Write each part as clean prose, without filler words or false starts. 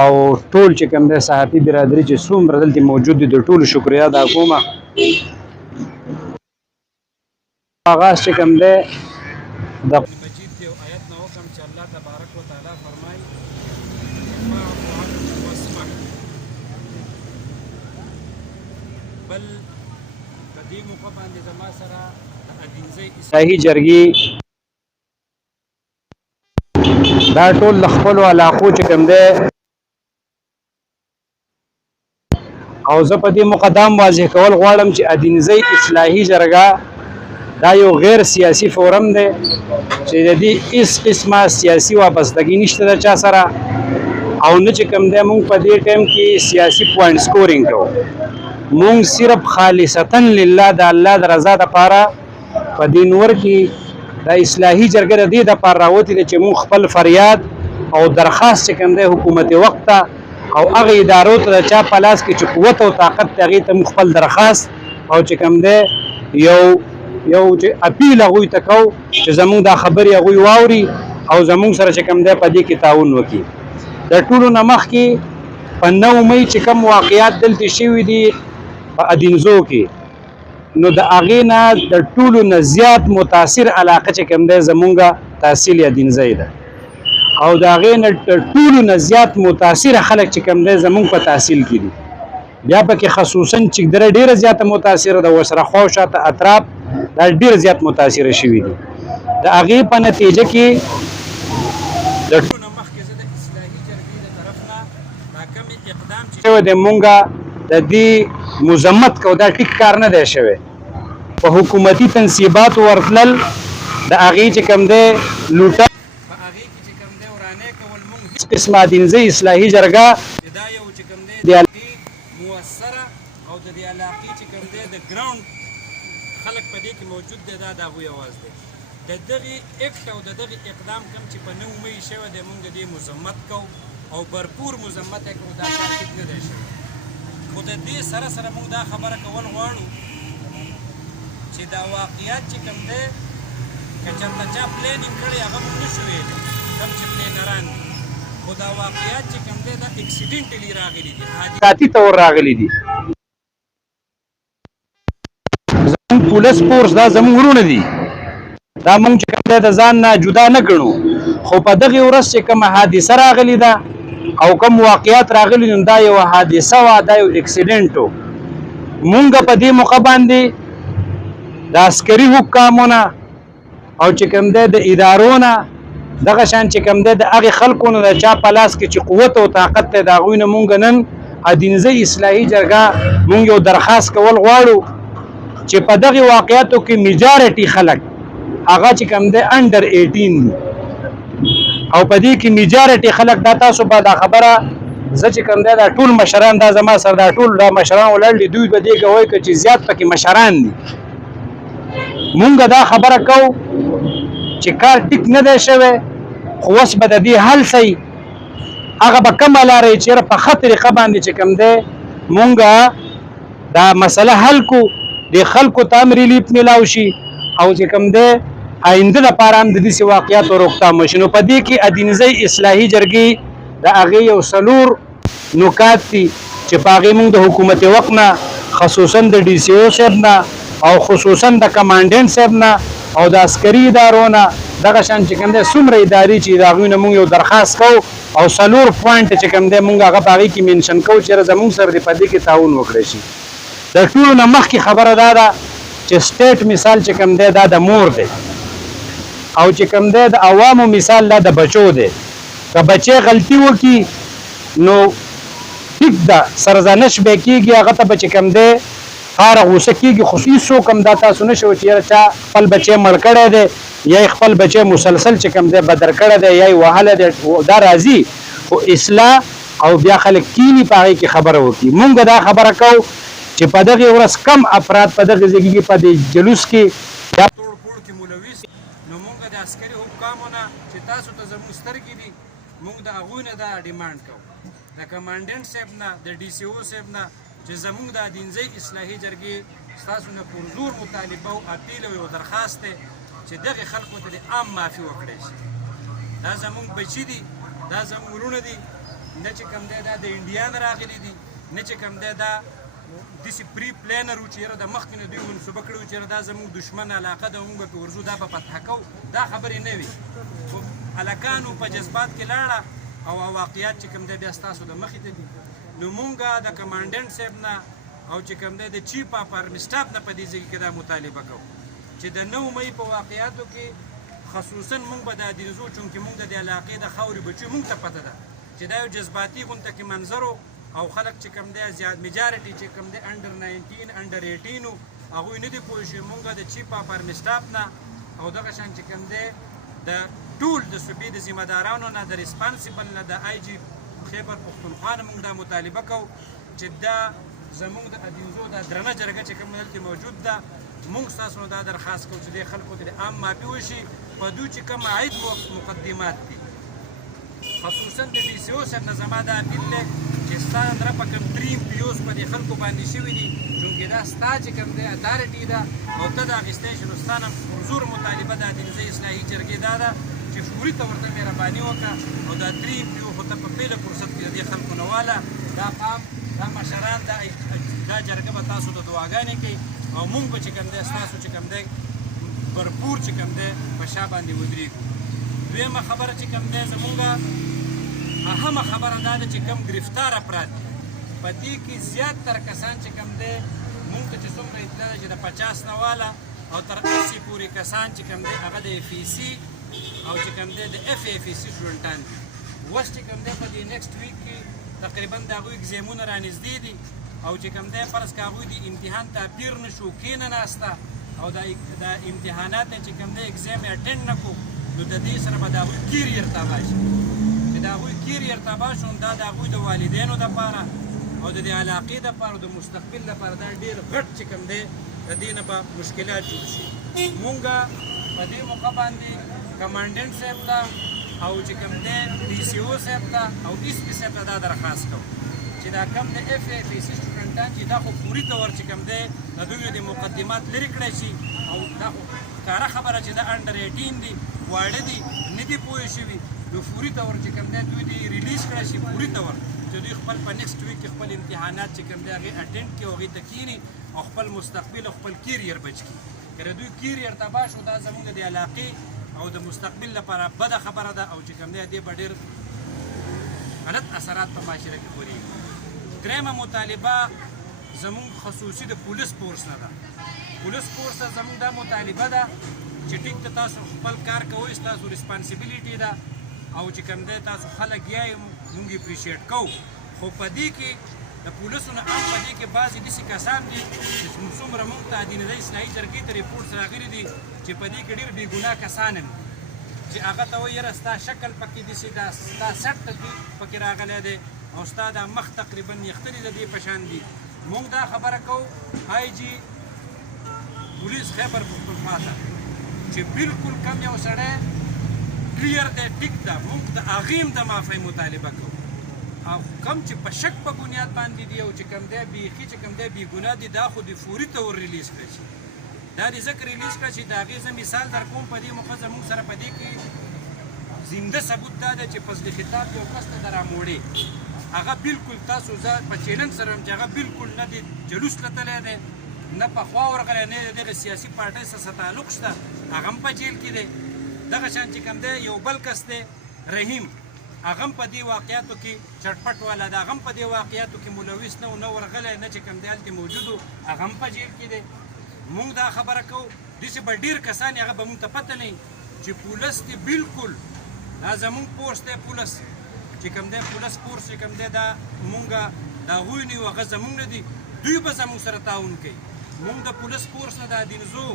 او ټول چې کوم دی صحافي برادري چې څومره دلته موجود دي د ټولو شکریا ادا کوم. آغاز چې کوم دی د مجید دی آیت نه وکم چې الله تبارک وتعالی فرمایي بل په دې موقع باندې زما سره د ادینزۍ اصلاحي جرګې دا ټول له خپلو علاقو چې کوم دی او زه په دې مقدم واضح کول غواړم چې ادینزۍ اصلاحي جرګه دا یو غیر سیاسي فورم دی چې د دې هیڅ قسمه سیاسي وابستګي نشته د چا سره او نه چې کوم دی موږ په دې ټایم کې سیاسي پوینټ سکورینګ کوو. موږ صرف خالصتا لله د الله د رضا دپاره په دې نور کې د اصلاحي جرګه د دې دپاره راوتې ده چې موږ خپل فریاد او درخواست چې کوم دی حکومت وخت ته او هغه ادارو ته د چا په لاس کې چې قوت او طاقت دی هغې ته موږ خپل درخواست او چې کوم دی یو چې اپیل هغوی ته کوو چې زموږ دا خبرې هغوی واوري او زموږ سره چې کوم دی په دې کې تعاون وکړي. د ټولو نه مخکې په 9 مۍ چې کوم واقعات دلته شوي دي په ادینزو کې نو د هغې نه د ټولو نه زیات متاثر علاقه چې کوم دی زمونږ تحصیل ادینزۍ ده او د هغې نه ټولو نه زیات متاثره خلک چې کوم دی زمونږ په تحصیل کې دي. بیا پکې خصوصا چکدره ډیره زیاته متاثره ده ورسره خواوشاته اطراف دا ډیر زیات متاثره شوي دي. د هغې په نتیجه کې د ټولو نه مخکې زه د اصلاحي جرګې د طرف نه دا کوم اقدام چې شوی دی مونږ د دې مذمت کو دا ټیک کار نه دی شوی. په حکومتي تنصیباتو ورتلل د هغې چې کوم دی لوټه په هغې کې چې کوم دی ورانۍ کول مونږ هېڅ قسمه ادینزۍ اصلاحي جرګه دا یو چې کوم دی د علاقې مؤثره او د دې علاقې چې کوم دی د ګراوند خلک په دې کې موجود دی دا د هغوی اواز دی. د دغې اکټ او د دغې اقدام کوم چې په 9 مۍ شوی دی مونږ د دې مذمت کوو او برپور مذمت یې کوو. دا کار ټیک نه دی شوی خو د دې سره سره موږ دا خبره کول غواړو چې دا واقعیت چې کوم دی که چېرته چا پلینینګ کړی هغه موږ نشو ویلی کوم چې پلینران دي خو دا واقعیت چې کوم دی دا اکسیډنټلي راغلي دي حادثاتي طور راغلي دي. زموږ پولیس فورس دا زموږ ورونه دي دا موږ چې کوم دی د ځان نه جدا نه ګڼو خو په دغې ورځ چې کومه حادثه راغلې ده او کوم واقعیت راغلی نو دا یو حادثه وه دا یو اکسیډنټ و. مونږ په دې موقع باندې د عسکري حکامونه او چې کوم دی د ادارو نه دغه شان چې کوم دی د هغې خلکو نه د چا په لاس کې چې قوت او طاقت دی د هغوی نه مونږ نن ادینزۍ اصلاحي جرګه مونږ یو درخواست کول غواړو چې په دغې واقعیتو کې میجارټي خلک هغه چې کوم دی انډر 18 دي او په دې کې میجارټي خلک دا تاسو به دا خبره زه چې کوم دی دا ټول مشران دا زما سره دا ټول دا مشران ولاړ دي دوی به دې ګوی که چې زیات پکې مشران دي. مونږ دا خبره کوو چې کار ټیک نه دی شوی خو اوس به د دې حل صحیح هغه به کومه لاره یې چېرې په ښه طریقه باندې چې کوم دی مونږ دا مسله حل کو د خلکو ته هم ریلیف میلاو شي او چې کوم دی آینده لپاره هم د داسې واقعیاتو روکتام وشي. نو په دې کې ادینزۍ اصلاحي جرګې د هغې یو 4 نکات دي چې په هغې موږ د حکومت وخت نه خصوصا د ډي سي او صاحب نه او خصوصا د کمانډنټ صاحب نه او د عسکري ادارو نه دغه شان چې کوم دی څومره ادارې چې د هغوی نه موږ یو درخواست کوو او 4 پوینټ چې کوم دی موږ هغه په هغې کې منشن کوو چې زموږ سره د په دې کې تعاون وکړی شي. د ټولو نه مخکې خبره دا ده چې سټیټ مثال چې کوم دی دا د مور دی او چې کوم دی د عوامو مثال دا د بچو دی. که بچی غلطي وکړي نو ټیک ده سرزنش به کېږي هغه ته به چې کوم دی خاره غوسه کېږي خو هېڅوک هم دا تاسو نه شو چې یاره چا خپل بچی مړ کړی دی یا یې خپل بچی مسلسل چې کوم دی بدر کړی دی یا یې وهلی دی دا راځي خو اصلاح او بیا خلک کینی په هغې کې خبره وکړي. مونږ دا خبره کوو چې په دغې ورځ کم افراد په دغې ځای کې په دې جلوس کې یا توړ پوړ کې ملوث نو مونږ د عسکري حکامو نه چې تاسو ته زموږ سترګې دي مونږ د هغوی نه دا ډیمانډ کوو د کمانډنټ صاحب نه د ډي سي او صاحب نه چې زموږ د ادینزۍ اصلاحي جرګې ستاسو نه پرزور مطالبه او اپیل او یو درخواست دی چې دغې خلکو ته د عام معافي وکړی شي. دا زموږ بچي دي دا زموږ ورونه دي نه چې کوم دی دا د انډیا نه راغلي دي، نه چې کوم دی دا داسې پری پلانر و چې یاره د مخکې نه دوی منصوبه کړې وو چې یاره دا زموږ دشمن علاقه ده، موږ به پرې ورځو، دا به فتح کوو، دا خبرې نه وي. خو هلکانو په جذبات کې لاړه او واقعیات چې کوم دی بیا ستاسو د مخې ته دي. نو مونږ د کمانډنټ صاحب نه او چې کوم دی د چیف اف آرمي سټاف نه په دې ځای کې دا مطالبه کوو چې د 9 مۍ په واقعیاتو کې خصوصا مونږ به دا دینزو، چونکې مونږ د دې علاقې د خاورې بچو مونږ ته پته ده چې دا یو جذباتي غونته کې منظر او خلک چې کوم دی زیات میجارټي چې کوم دی انډر 19 انډر 18 هغوی نه دي پوه شوي. مونږ د چیف اف آرمي سټاف نه او دغه شان چې کوم دی د ټول د صوبې د ذمه دارانو نه، د ریسپانسیبل نه، د آی جي خیبر پښتونخوا نه مونږ دا مطالبه کوو چې دا زمونږ د ادینزو دا درنه جرګه چې کوم دلته موجود ده، مونږ ستاسو نه دا درخواست کوو چې دې خلکو ته د عام معافي وشي په دوی چې کوم عاید مقدمات دي. خصوصا د ډي سي او صاحب نه زما دا اپیل دی چې ستا اندره په کوم 3 پیوز په دې خلکو باندې شوي دي، چونکې دا ستا چې کوم دی اتارټي ده او ته د اخیستی شې، نو ستا نه پرزور مطالبه د ادینزۍ اصلاحي جرګې دا ده چې فوري ته ورته مهرباني وکړه او دا 3 پیو خو ته په پیله فرصت کې د دې خلکو نه واله. دا قام دا مشران دا جرګه به تاسو ته دعاګانې کوي او مونږ به چې کوم دی ستاسو چې کوم دی برپور چې کوم دی په شا باندې ودرېږو. دویمه خبره چې کوم دی زمونږ اهمه خبره دا ده چې کوم ګرفتار افراد دي په دې کې زیاتره کسان چې کوم دی مونږ ته چې څومره اطلاع ده چې د 50 نه واله او تر 80 پورې کسان چې کوم دی هغه د اف ای سي او چې کوم دی د اف ای سي سټوډنټان دي. اوس چې کوم دی په دې نیکسټ ویک کې تقریبا د هغوی اګزامونه رانږدې دي او چې کوم دی فرض که هغوی د امتحان ته اپیر نه شو کېنه ناسته او دا امتحانات چې کوم دی اګزام یې اټینډ نه کړو، نو د دې سره به د هغوی کیریر تباه شي. چې د هغوی کیریر تباه شو، دا د هغوی د والدینو دپاره او د دې علاقې دپاره او د مستقبل دپاره دا ډېر غټ چې کوم دی د دې نه به مشکلات جوړ شي. مونږ په دې موقع باندې کمانډنټ صاحب ته او چې کوم دی ډي سي او صاحب ته او ایس پي صاحب ته دا درخواست کوو چې دا کم د اف ای سي سټوډنټان چې دا خو پوري طور چې کوم دی د دوی د مقدمات لرې کړی شي او دا خو ښکاره خبره چې دا انډر 18 دي، واړه دي، نه دي پوه شوي، نو فوري طور چې کوم دی دوی دې ریلیز کړی شي فوري طور چې دوی خپل په نیکسټ ویک کې خپل امتحانات چې کوم دی هغې اټینډ کړي او هغې ته کښېني او خپل مستقبل او خپل کیریر بچ کړي. که دوی کیریر تباه شو، دا زموږ د علاقې او د مستقبل لپاره بده خبره ده او چې کوم دی دې به ډېر غلط اثرات په معاشره کې خورېږي. درېیمه مطالبه زموږ خصوصي د پولیس فورس نه ده. پولیس فورس ته زموږ دا مطالبه ده چې ټیک ته تاسو خپل کار کوئ، ستاسو ریسپانسیبلیټي ده او چې کوم دی تاسو خلک یایئ، موږ یې اپریشیټ کوو، خو په دې کې د پولیسو نه هم په دې کې بعضې داسې کسان دي چې څومره موږ ته ادینزۍ اصلاحي جرګې ته ریپورټس راغلي دي چې په دې کې ډېر بې ګناه کسان دي چې هغه ته وایي یاره ستا شکل پکې داسې ده، ستا سټ پکې راغلی دی او ستا دا مخ تقریبا یختلي د دې په شان دي. موږ دا خبره کوو آی جي پولیس خیبر پښتونخوا ته چې بالکل کم یو سړی کلیر دی، ټیک ده، موږ د هغې هم د معافۍ مطالبه کوو او کم چې په شک په بنیاد باندې دي او چې کوم دی بیخي چې کوم دی بې ګناه دي، دا خو د فوري طور ریلیز کړی شي. دا دې ځکه ریلیز کړه چې د هغې زه مثال در کوم په دې موقع زموږ سره په دې کې زنده ثبوت دا ده چې فضل خطاب یو کس ته د راموړې هغه بالکل تاسو زه په چیلنج سره یم چې هغه بالکل نه دی جلوس ته تللی دی، نه پخوا ورغلی، نه د دغې سیاسي پارټۍ سره تعلق شته، هغه هم په جیل کې دی. دغه شان چې کوم دی یو بل کس دی رحیم، هغه هم په دې واقعاتو کې چټپټ والا ده، هغه هم په دې واقعاتو کې ملوث نه و، نه ورغلی، نه چې کوم دی هلته موجود و، هغه هم په جیل کې دی. مونږ دا خبره کوو داسې به ډېر کسان هغه به مونږ ته پته نه وي چې پولس دی بالکل دا زمونږ پورس دی، پولس چې کوم دی پولس فورس چې کوم دی دا مونږ د هغوی نه یو، هغه زمونږ نه دي، دوی به زمونږ سره تعاون کوي. مونږ د پولس فورس نه د ادینزو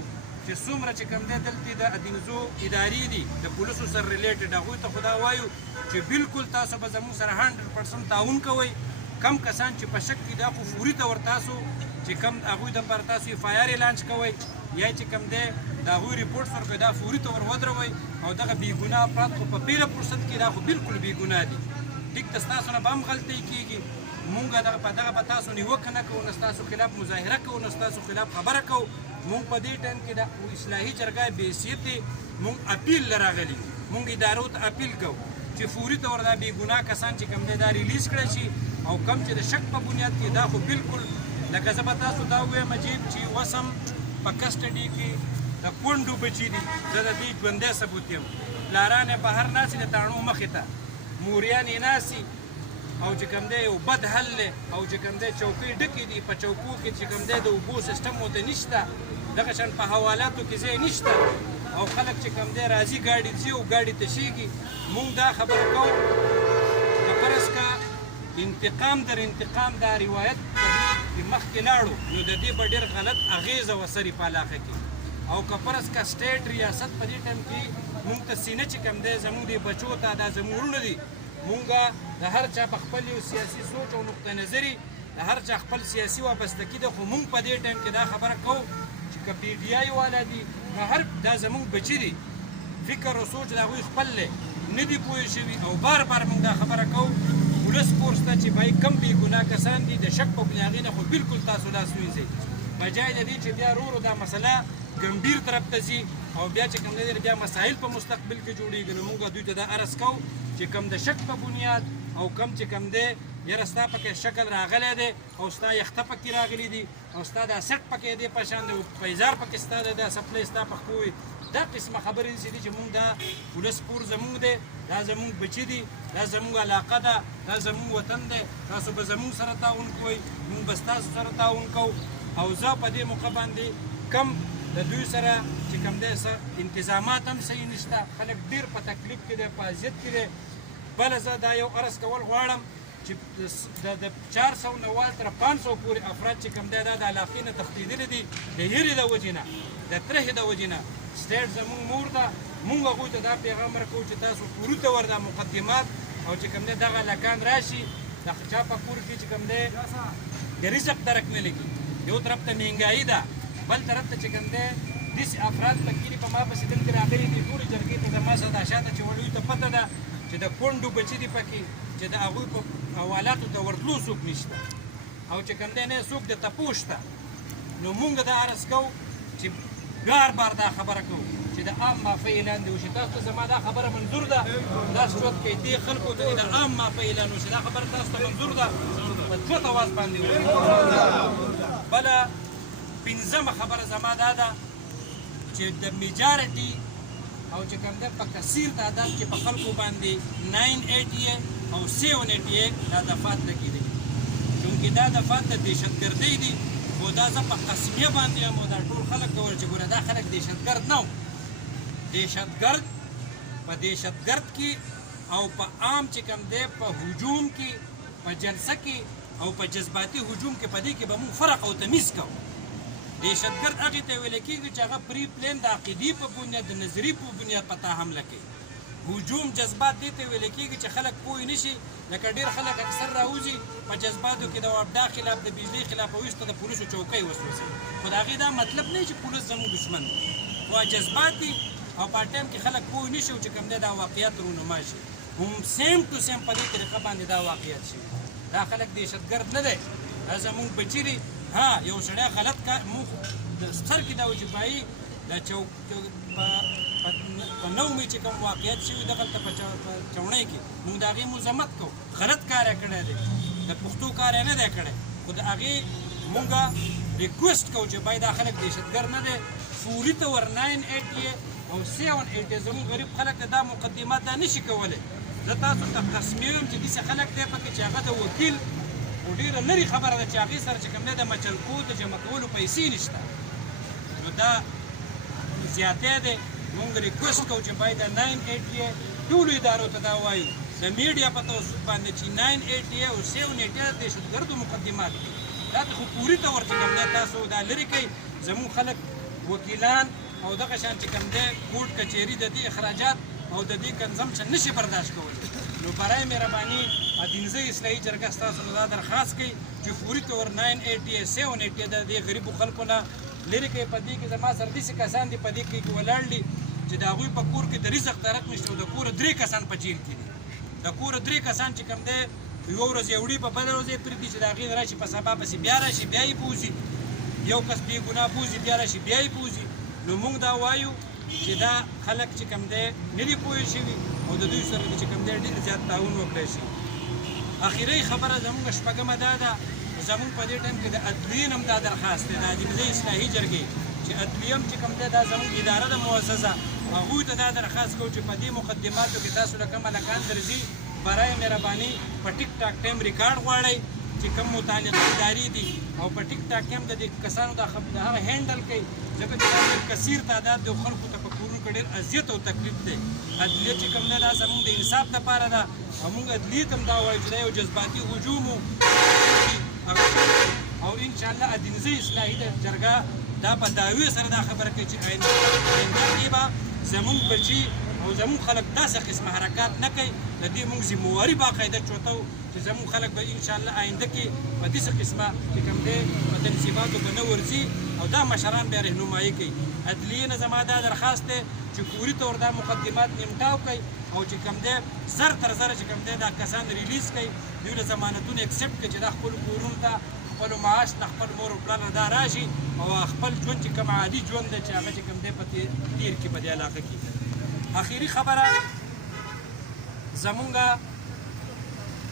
چې څومره چې کوم دی دلته د ادینزو ادارې دي د پولیسو سره ریلیټډ، هغوی ته خو دا وایو چې بالکل تاسو به زمونږ سره 100% تعاون کوئ. کم کسان چې په شک دي دا خو فوري طور تاسو چې کم هغوی دپاره تاسو اف آی آر یې لانچ کوئ یا چې کوم دی د هغوی ریپورټس ورکوئ، دا فوري طور ودروئ او دغه بې ګناه افراد خو په پیله فرصت کې دا خو بالکل بې ګناه دي. ټیک ده، ستاسو نه به هم غلطۍ کېږي، مونږ دغه به تاسو نیوکه نه کوو، نه ستاسو خلاف مظاهره کوو، نه ستاسو خلاف خبره کوو. مونږ په دې ټایم کې د اصلاحي جرګه بې حیثیت دی، مونږ اپیل له راغلي، مونږ ادارو ته اپیل کوو چې چې فوري طور دا بې ګناه کسان چې کوم دی دا ریلیز کړی شي او کم چې د شک په بنیاد کې دا خو بالکل لکه زه به تاسو دا ووایم عجیب چې وسم په کسټډي کې د کونډو بچي دي زه د دې ژوندی ثبوت یم پلاران یې بهر ناستي د تاڼو مخې ته موریان یې ناستي او چې کوم دی یو بد حل دی او چې کوم دی چوکۍ ډکې دي په چوکو کې چې کوم دی د اوبو سیسټم ورته نشته دغه شان په حوالاتو کې ځای نشته او خلک چې کوم دی راځي ګاډي ځي او ګاډي تشېږي مونږ دا خبره کوو که فرض که انتقام در انتقام دا روایت په مخکې لاړو نو د دې به ډېر غلط اغېزه وسري په علاقه کې او که فرض که سټیټ ریاست په دې ټایم کې مونږ ته سینه چې کوم دی زموږ د بچو ته دا زموږ وروڼه دي مونږ د هر چا په خپل یو سیاسي سوچ او نقطه نظري د هر چا خپل سیاسي وابستګي ده خو مونږ په دې ټایم کې دا خبره کوو چې که پی ډي آی والا دي که هر دا زموږ بچي دي فکر او سوچ د هغوی خپل دی نه دي پوه شوي او بار بار مونږ دا خبره کوو پولیس فورس ته چې بای کم بې ګناه کسان دي د شک په بنیادي نه خو بالکل تاسو لاس وینځئ بجای د دې چې بیا ورو دا مسله ګمبیر طرف ته ځي او بیا چې کوم دی بیا مسایل په مستقبل کې جوړېږي نو مونږ دوی ته دا عرض کوو چې کم د شک په بنیاد او کم چې کم دی یاره ستا پکې شکل راغلی دی او ستا یخته پکې راغلي دي او ستا دا سټ پکې دی په شان دی پیزار پکې ستا دی دا سپلی ستا پښکو وي دا قسمه خبرې دي چې مونږ دا پولیس فورس زمونږ دی دا زمونږ بچي دي دا زمونږ علاقه ده دا زمونږ وطن دی تاسو به زمونږ سره تعاون کوئ مونږ به ستاسو سره تعاون کوو او زه په دې موقع باندې کم د دوی سره چې کوم دی انتظامات هم صحیح نشته خلک ډېر په تکلیف کې دی په اذیت کې دی بله زه دا یو عرض کول غواړم چې د 400 نه وال تر 500 پورې افراد چې کوم دی دا د علاقې نه تښتېدلي دي د هیرې د وجې نه د ترهې د وجې نه سټیټ زموږ مور ده مونږ هغوی ته دا پیغام ورکوو چې تاسو پوري طور دا مقدمات او چې کوم دی دغه هلکان راشي د چا په کور کې چې کوم دی د رزق درک نه لګي یو طرف ته مهنګایي ده بل طرف ته چې کوم دی داسې افراد فقیرې په ما پسې دلته راغلي دي ټولې جرګې ته زما سره دا شاته چې وړوي ته پته ده چې د کونډو بچي دي پکې چې د هغوی په حوالاتو ته ورتلو څوک نشته او چې کوم دی نه څوک د تپوس ته نو مونږ دا عرض کوو چې بار بار دا خبره کوو چې د عام معافۍ اعلان دی وشي تاسو ته زما دا خبره منظور ده دا چوت کوي دې خلکو ته د عام معافۍ اعلان وشي دا خبره تاسو ته منظور ده په چوت اواز باندې بله پنځمه خبره زما دا ده چې د میجارټي او چې کوم دی په کثیر تعداد کې په خلکو باندې 988 او 788 دا دفعات لګېدلي چونکې دا دفعات د دهشتګردۍ دي خو دا زه په قسمیه باندې یم او دا ټول خلک ګول چې ګوره دا خلک دهشتګرد نه و دهشتګرد په دهشتګرد کې او په عام چې کوم دی په هجوم کې په جلسه کې او په جذباتي هجوم کې په دې کې به مونږ فرق او تمیز کوو دهشتګرد هغې ته ویل کېږي چې هغه پری پلین د عقیدې په بنیاد د نظري په بنیاد په تا حمله کوي هجوم جذبات دې ته ویل کېږي چې خلک پوه نه شي لکه ډېر خلک اکثر راوځي په جذباتو کې د وابډا خلاف د بجلي خلاف وایسته د پولیسو چوکۍ وسوسي خو د هغې دا مطلب نه چې پولیس زموږ دشمن دی خو جذبات دي او په ټایم کې خلک پوه نه شي چې کوم دی دا واقعیت رونما شي هم سیم ټو سیم په دې طریقه باندې دا واقعیت شي دا خلک دهشتګرد نه دی دا زموږ بچي دي ها یو سړی غلط کار موږ د سر کې دا و چې بایي دا په نو مې چې کوم واقعیت شوي دغلته په چوڼۍ کې موږ د هغې مذمت کوو غلط کار یې کړی دی د پښتو کار یې نه دی کړی خو د هغې موږ ریکویسټ کوو چې باید دا خلک دهشتګرد نه دی فوري طور 988 او 788 زموږ غریب خلک دا مقدمات دا نشي کولی زه تاسو ته قسمي یم چې داسې خلک دی پکې چې هغه د وکیل خو ډېره لرې خبره ده چې هغې سره چې کوم دی د مچلکو د جمع کولو پیسې نشته نو دا زیاتی دی مونږ ریکویسټ کوو چې باید د 988 ټولو ادارو ته دا وایو د میډیا په توسط باندې چې 988 او 788 دهشتګردو مقدمات دي دا خو پوري طور چې کوم دی تاسو دا لرې کوئ زموږ خلک وکیلان او دغه شان چې کوم دی کوټ کچېري د دې اخراجات او د دې کنزمپشن نشي برداشت کولی نو برای مهرباني ادینزه اصلاحي جرګه ستاسو نه دا درخواست کوي چې فوري طور 988 788 د دې غریبو خلکو نه لرې کوي په دې کې زما سره داسې کسان دي په دې کې ولاړ دي چې د هغوی په کور کې د رزق درک نشته او د کوره 3 کسان په جیل کې دي د کوره 3 کسان چې کوم دی یوه ورځ یې وړي په بله ورځ یې پرېږدي چې د هغې نه راشي په سبا پسې بیا راشي بیا یې بوځي یو کس بې ګناه بوځي بیا راشي بیا یې بوځي نو موږ دا وایو چې دا خلک چې کوم دی نه دي پوه شوي او د دوی سره چې کوم دی ډېر زیات تعاون وکړی شي. اخري خبره زموږ شپږمه دا ده، زموږ په دې ټایم کې د عدلیې نه هم دا درخواست دی د عدلیې اصلاحي جرګې چې عدلیه هم چې کوم دی دا زموږ اداره ده مؤسسه، هغوی ته دا درخواست کوو چې په دې مقدماتو کې تاسو له کوم هلکان درځي برای مهرباني په ټیک ټاک ټایم ریکارډ غواړئ چې کوم متعلقه ادارې دي او په ټیک ټاک کې هم د دې کسانو دا هغه هینډل کوي ځکه چې دا کثیر تعداد د خلکو ته په کورونو کې ډېر اذیت او تکلیف دی. عدلیه چې کوم دی دا زموږ د انصاف دپاره ده او موږ عدلیې ته هم دا وایو چې دا یو جذباتي هجوم او انشاءالله ادینزۍ اصلاحي جرګه دا په دعوې سره دا خبره کوي چې آینده کې به زموږ بچي او زموږ خلک داسې قسمه حرکات نه کوي. د دې موږ ذمهواري باقاعده چوتو چې زموږ خلک به انشاءالله آینده کې په داسې قسمه چې کوم دی په تنصیباتو به نه ورځي او دا مشران بیا رهنمایي کوي. عدلیې نه زما دا درخواست دی چې فوري طور دا مقدمات نیمټاو کوي او چې کوم دی زر تر زره چې کوم دی دا کسان ریلیز کوي، دوی له ضمانتونه اکسپټ کړي چې دا خپلو کورونو ته خپلو معاش نه خپل مور او پلار نه دا راشي او خپل ژوند چې کوم عادي ژوند دی چې هغه چې کوم دی په تیر کې په دې علاقه کې. اخري خبره زمونږ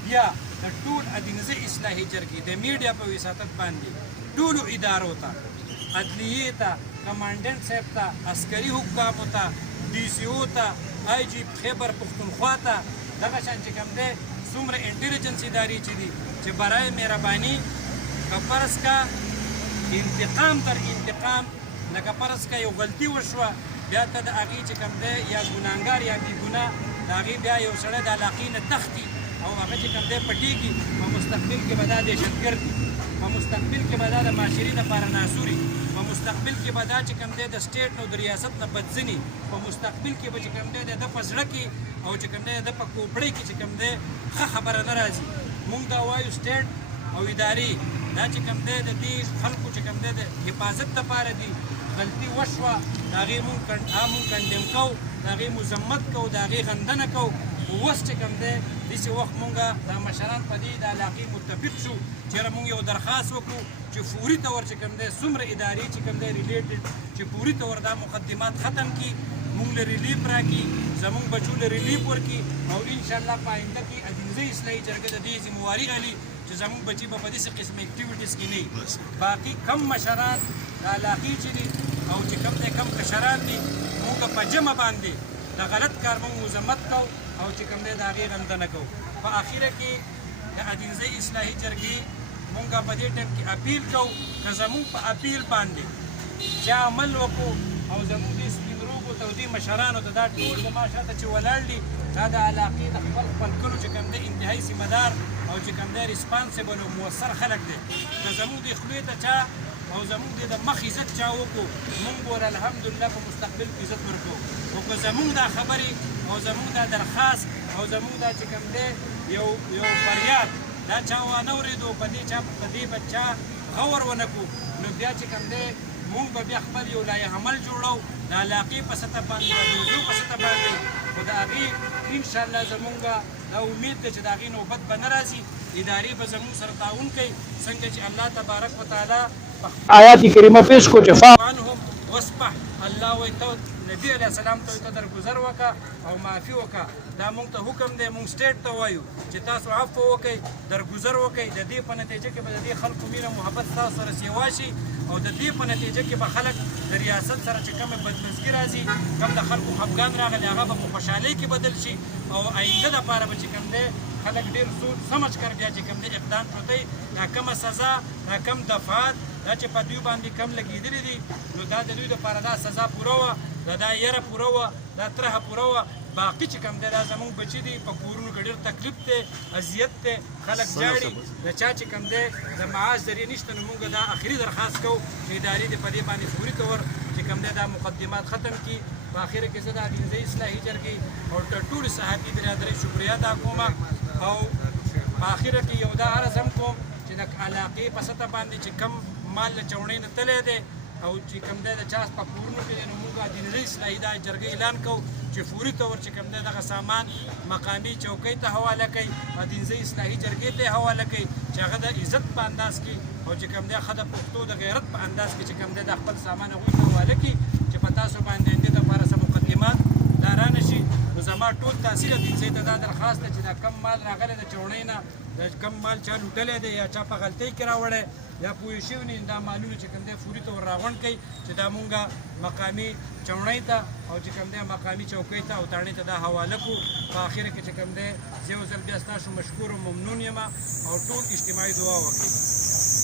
بیا د ټول ادینزۍ اصلاحي جرګې د میډیا په وساطت باندې ټولو ادارو ته، عدلیې ته، کمانډنټ صاحب ته، عسکري حکامو ته، ډي سی او ته، آی جي خیبر پښتونخوا ته، دغه شان چې کوم دی څومره انټیلیجنس ادارې چې دي چې برای مهرباني که فرض کا انتقام تر انتقام لکه فرض کا یو غلطي وشوه بیا ته د هغې چې کوم دی یا ګناهګار یا بې ګناه د هغې بیا یو سړی د علاقې نه تښتي او هغه چې کوم دی پټېږي په مستقبل کې به دا دهشتګرد وي، په مستقبل کې به دا د معاشرې دپاره ناسوري، په مستقبل کې به دا چې کوم دی د سټیټ نو د ریاست نه بدځني، په مستقبل کې به چې کوم دی د ده په زړه کې او چې کوم دی د ده په کوپړۍ کې چې کوم دی ښه خبره نه راځي. موږ دا وایو سټیټ او ادارې دا چې کوم دی د دې خلکو چې کوم دی د حفاظت دپاره دي. غلطي وشوه د هغې مونږ کنډیم کوو، د هغې مذمت کوو، د هغې غندنه کوو. اوس چې کوم دی داسې وخت مونږ دا مشران په دې د علاقې متفق شو چېرې مونږ یو درخواست وکړو چې فوري طور چې کوم دی څومره ادارې چې کوم دی ریلیټډ چې فوري طور دا مقدمات ختم کړي، مونږ له ریلیف راکړي، زمونږ بچو له ریلیف ورکړي او انشاءالله په آینده کې ادینزۍ اصلاحي جرګه د دې ذمهواري اخلي چې زمونږ بچي به په داسې قسم اکټیویټیز کې نه وي. باقي کم مشران د علاقې چې دي او چې کوم دی کم کشران دي مونږ په جمع باندې د غلط کار مونږ مذمت کوو او چې کوم دی د هغې غندنه کوو. په اخره کې د ادینزۍ اصلاحي جرګې مونږ په دې ټایم کې اپیل کوو که زمونږ په اپیل باندې چا عمل وکړو او زمونږ دې سپین روغو ته او دې مشرانو ته دا ټول زما شاته چې ولاړ دي دا د علاقې د خپل کلو چې کوم دی انتهایي سیمهدار او چې کوم دی ریسپانسیبل او مؤثر خلک دی. که زمونږ دې خولې ته چا او زمونږ د مخ عزت چا وکړو مونږ ور الحمدلله په مستقبل کې عزت ورکوو. خو که زمونږ دا خبرې او زمونږ دا درخواست او زمونږ دا چې کوم دی یو فریاد دا چا وانه اورېدو په دې به چا غور ونه کړو نو بیا چې کوم دی مونږ به بیا خپل یو لایحه عمل جوړو د علاقې په سطح باندې د موضوع په سطح باندې خو د هغې انشاءالله زمونږ دا امید ده چې د هغې نوبت به نه راځي. ادارې به زمونږ سره تعاون کوي څنګه چې الله تبارک وتعالی آیات کریمه پیش کو چې عنهم واصبح الله وایي ته نبي علیه السلام ته ته درګذر وکړه او معافي وکړه. دا مونږ ته حکم دی، مونږ سټیټ ته وایو چې تاسو عفو وکړئ، درګذر وکړئ. د دې په نتیجه کې به د دې خلکو مینه محبت تاسو سره سیوا شي او د دې په نتیجه کې به خلک د ریاست سره چې کومه بدمزګي راځي، کوم د خلکو خفګان راغلی هغه به په خوشحالۍ کې بدل شي او آینده دپاره به چې کوم دی خلک ډېر سوچ سمجھ کر بیا چې کوم دی اقدام پرتی دا کومه سزا دا کم دفعات دا چې په دوی باندې کم لګېدلي دي نو دا د دوی دپاره دا سزا پوره وه، دا یره پوره وه، دا ترهه پوره وه. باقي چې کوم دی دا زمونږ بچي دي په کورونو کې ډېر تکلیف دی، اذیت دی، خلک جاړي، د چا چې کوم دی د معاش ذریعه نشته نو مونږ دا اخري درخواست کوو چې ادارې دې په دې باندې فوري طور چې کوم دی دا مقدمات ختم کړي. په اخره کې زه د ادینزۍ اصلاحي جرګې او ټولې صحافي برادرۍ شکریه ادا کوم او په اخره کې یو دا عرض هم کوم چې د علاقې په سطح باندې چې کم مال له چوڼۍ نه تللی دی او چې کوم دی د چا په کورونو کې دی نو موږ ادینزۍ اصلاحي دا جرګې اعلان کوو چې فوري طور چې کوم دی دغه سامان مقامي چوکۍ ته حواله کوي، ادینزۍ اصلاحي جرګې ته یې حواله کوي چې هغه د عزت په انداز کې او چې کوم دی ښه د پښتو د غیرت په انداز کې چې کوم دی د خپل سامان هغوی ته حواله کړي چې په په تاسو باندې دې دپاره څه مقدمات دا رانشي نو زما ټول تاثیر دې ځای ته دا درخواست ده چې دا کم مال راغلی د چوڼۍ نه دا کم مال چا لوټلی دی یا چا په غلطۍ کې راوړی یا پوه شوي نه دا مالونه چې کوم دی فوري ته ور راغونډ کړئ چې دا مونږه مقامي چوڼۍ ته او چې کوم دی مقامي چوکۍ ته او تاڼۍ ته دا حواله کړو په اخره کې چې کوم دی زه یو ځل بیا ستاسو مشکور و ممنون یم او ټول اجتماعي دعا وکړئ